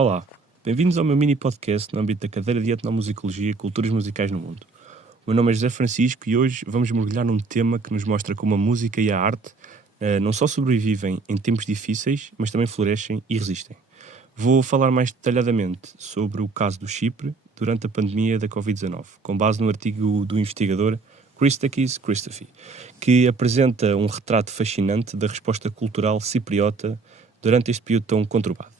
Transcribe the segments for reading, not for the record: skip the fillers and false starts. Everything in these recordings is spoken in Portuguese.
Olá, bem-vindos ao meu mini podcast no âmbito da cadeira de Etnomusicologia e Culturas Musicais no Mundo. O meu nome é José Francisco e hoje vamos mergulhar num tema que nos mostra como a música e a arte não só sobrevivem em tempos difíceis, mas também florescem e resistem. Vou falar mais detalhadamente sobre o caso do Chipre durante a pandemia da Covid-19, com base no artigo do investigador Christakis Christofi, que apresenta um retrato fascinante da resposta cultural cipriota durante este período tão conturbado.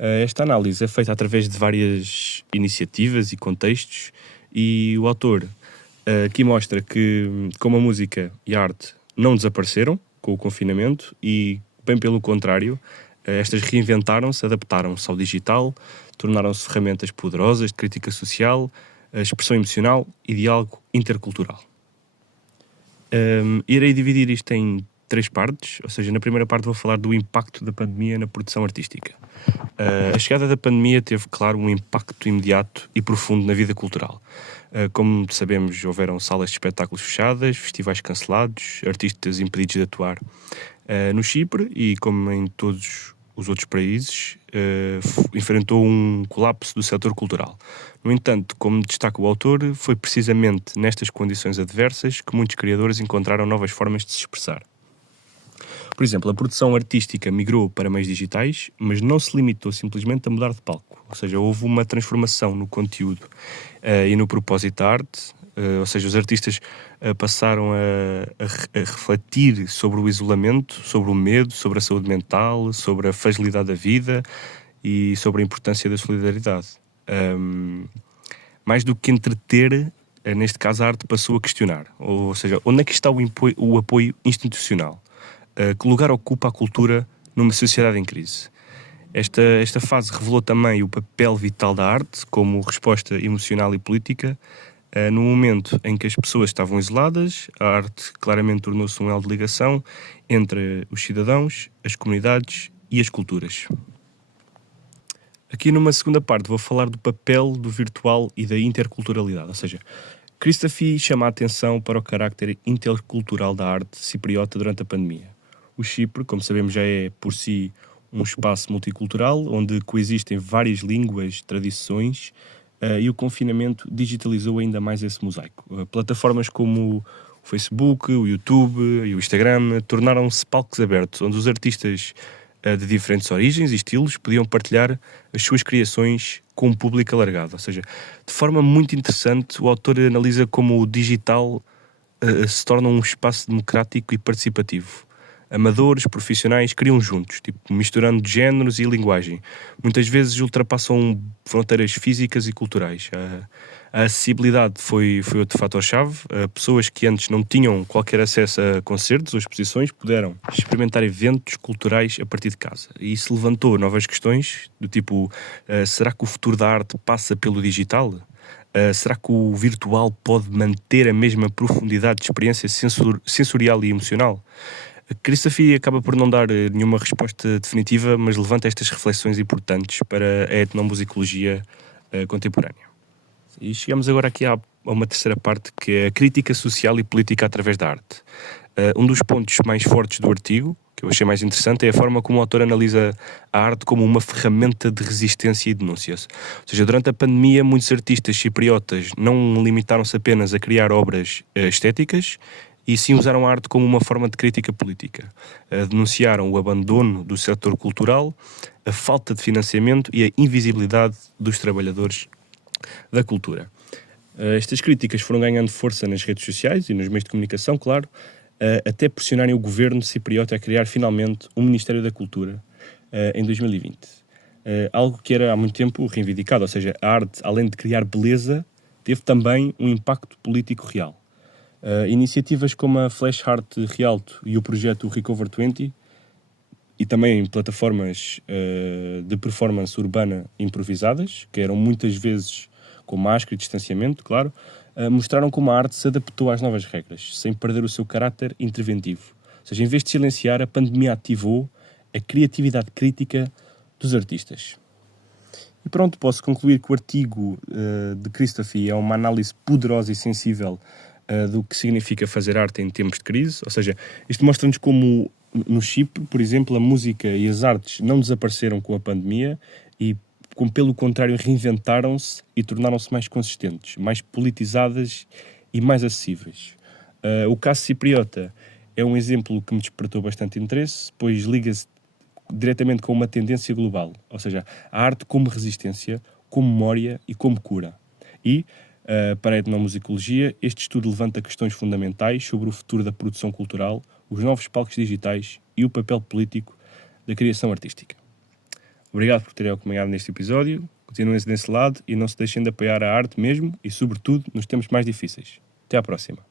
Esta análise é feita através de várias iniciativas e contextos e o autor aqui mostra que como a música e a arte não desapareceram com o confinamento e, bem pelo contrário, estas reinventaram-se, adaptaram-se ao digital, tornaram-se ferramentas poderosas de crítica social, expressão emocional e diálogo intercultural. Irei dividir isto em 3 partes, ou seja, na primeira parte vou falar do impacto da pandemia na produção artística. A chegada da pandemia teve, claro, um impacto imediato e profundo na vida cultural. Como sabemos, houveram salas de espetáculos fechadas, festivais cancelados, artistas impedidos de atuar. No Chipre, e como em todos os outros países, enfrentou um colapso do setor cultural. No entanto, como destaca o autor, foi precisamente nestas condições adversas que muitos criadores encontraram novas formas de se expressar. Por exemplo, a produção artística migrou para meios digitais, mas não se limitou simplesmente a mudar de palco. Ou seja, houve uma transformação no conteúdo e no propósito da arte. Ou seja, os artistas passaram a refletir sobre o isolamento, sobre o medo, sobre a saúde mental, sobre a fragilidade da vida e sobre a importância da solidariedade. Mais do que entreter, neste caso a arte passou a questionar. Ou seja, onde é que está o apoio institucional? Que lugar ocupa a cultura numa sociedade em crise? Esta fase revelou também o papel vital da arte como resposta emocional e política. No momento em que as pessoas estavam isoladas, a arte claramente tornou-se um elo de ligação entre os cidadãos, as comunidades e as culturas. Aqui numa segunda parte vou falar do papel do virtual e da interculturalidade, ou seja, Christofi chama a atenção para o carácter intercultural da arte cipriota durante a pandemia. O Chipre, como sabemos, já é por si um espaço multicultural, onde coexistem várias línguas, tradições, e o confinamento digitalizou ainda mais esse mosaico. Plataformas como o Facebook, o YouTube e o Instagram tornaram-se palcos abertos, onde os artistas de diferentes origens e estilos podiam partilhar as suas criações com um público alargado. Ou seja, de forma muito interessante, o autor analisa como o digital se torna um espaço democrático e participativo. Amadores, profissionais, criam juntos, misturando géneros e linguagem. Muitas vezes ultrapassam fronteiras físicas e culturais. A acessibilidade foi outro fator-chave. Pessoas que antes não tinham qualquer acesso a concertos ou exposições puderam experimentar eventos culturais a partir de casa. E isso levantou novas questões, do tipo, será que o futuro da arte passa pelo digital? Será que o virtual pode manter a mesma profundidade de experiência sensorial e emocional? Christofi acaba por não dar nenhuma resposta definitiva, mas levanta estas reflexões importantes para a etnomusicologia contemporânea. E chegamos agora aqui a uma terceira parte, que é a crítica social e política através da arte. Um dos pontos mais fortes do artigo, que eu achei mais interessante, é a forma como o autor analisa a arte como uma ferramenta de resistência e denúncia. Ou seja, durante a pandemia, muitos artistas cipriotas não limitaram-se apenas a criar obras estéticas, e sim usaram a arte como uma forma de crítica política. Denunciaram o abandono do setor cultural, a falta de financiamento e a invisibilidade dos trabalhadores da cultura. Estas críticas foram ganhando força nas redes sociais e nos meios de comunicação, claro, até pressionarem o governo cipriota a criar finalmente um Ministério da Cultura em 2020. Algo que era há muito tempo reivindicado, ou seja, a arte, além de criar beleza, teve também um impacto político real. Iniciativas como a Flash Art Rialto e o projeto Recover 20 e também plataformas de performance urbana improvisadas, que eram muitas vezes com máscara e distanciamento, claro, mostraram como a arte se adaptou às novas regras, sem perder o seu caráter interventivo. Ou seja, em vez de silenciar, a pandemia ativou a criatividade crítica dos artistas. E pronto, posso concluir que o artigo de Christofi é uma análise poderosa e sensível do que significa fazer arte em tempos de crise. Ou seja, isto mostra-nos como no Chipre, por exemplo, a música e as artes não desapareceram com a pandemia e como pelo contrário reinventaram-se e tornaram-se mais consistentes, mais politizadas e mais acessíveis. O caso cipriota é um exemplo que me despertou bastante interesse, pois liga-se diretamente com uma tendência global, ou seja, a arte como resistência, como memória e como cura. E, para a etnomusicologia, este estudo levanta questões fundamentais sobre o futuro da produção cultural, os novos palcos digitais e o papel político da criação artística. Obrigado por terem acompanhado neste episódio, continuem-se desse lado e não se deixem de apoiar a arte mesmo e, sobretudo, nos tempos mais difíceis. Até à próxima.